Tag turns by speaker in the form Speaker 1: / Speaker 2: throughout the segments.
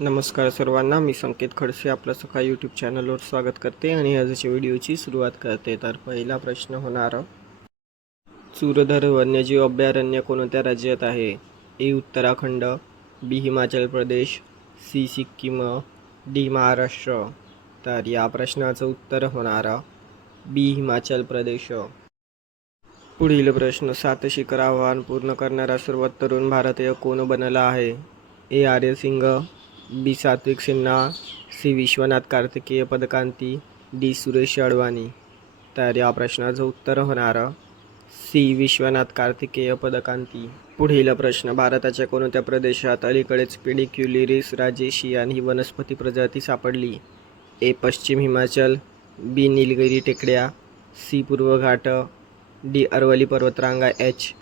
Speaker 1: नमस्कार सर्वांना मी संकेत खडसे आपलं सकाळ यूट्यूब चॅनलवर स्वागत करते आणि आजच्या व्हिडिओची सुरुवात करते. तर पहिला प्रश्न होणार चूरधर वन्यजीव अभयारण्य कोणत्या राज्यात आहे? A Uttarakhand B Himachal Pradesh C Sikkim D Maharashtra. तर या प्रश्नाचं उत्तर होणार बी हिमाचल प्रदेश. पुढील प्रश्न सात शिखर आव्हान पूर्ण करणारा सर्वात तरुण भारतीय कोण बनला आहे? ए Arya Singh B Satvik Sinha C Vishwanath Kartikeya Padakanti D Suresh Advani. तर या प्रश्नाचं उत्तर होणार सी विश्वनाथ कार्तिकेय पदकांती. पुढील प्रश्न भारताच्या कोणत्या प्रदेशात अलीकडेच पेडिक्युलिरिस राजेशियान ही वनस्पती प्रजाती सापडली? ए पश्चिम हिमाचल बी निलगिरी टेकड्या सी पूर्व घाट डी अरवली पर्वतरांगा एच.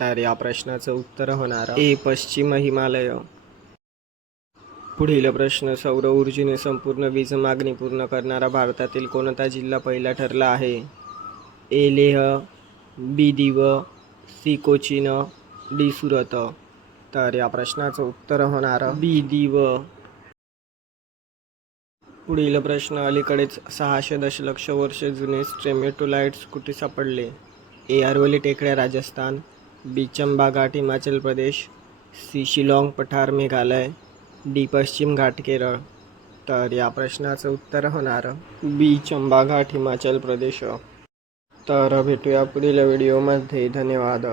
Speaker 1: तर या प्रश्नाचं उत्तर होणार ए पश्चिम हिमालय. पुढील प्रश्न सौर ऊर्जेने संपूर्ण वीज मागणी पूर्ण करणारा भारतातील कोणता जिल्हा पहिला ठरला आहे? ए लेह बी दिव सी कोचीन डी सुरत. तर या प्रश्नाचं उत्तर होणार बी दिव. पुढील प्रश्न अलीकडेच सहाशे दशलक्ष वर्ष जुने स्ट्रेमेटोलाइट्स कुठे सापडले? ए अरवली टेकड्या राजस्थान. बी चंबा घाट हिमाचल प्रदेश. सी शिलाँग पठार मेघालय. डी पश्चिम घाट केरळ तर या प्रश्नाचं उत्तर होणार बी चंबा घाट हिमाचल प्रदेश. तर भेटूया पुढील व्हिडिओमध्ये धन्यवाद.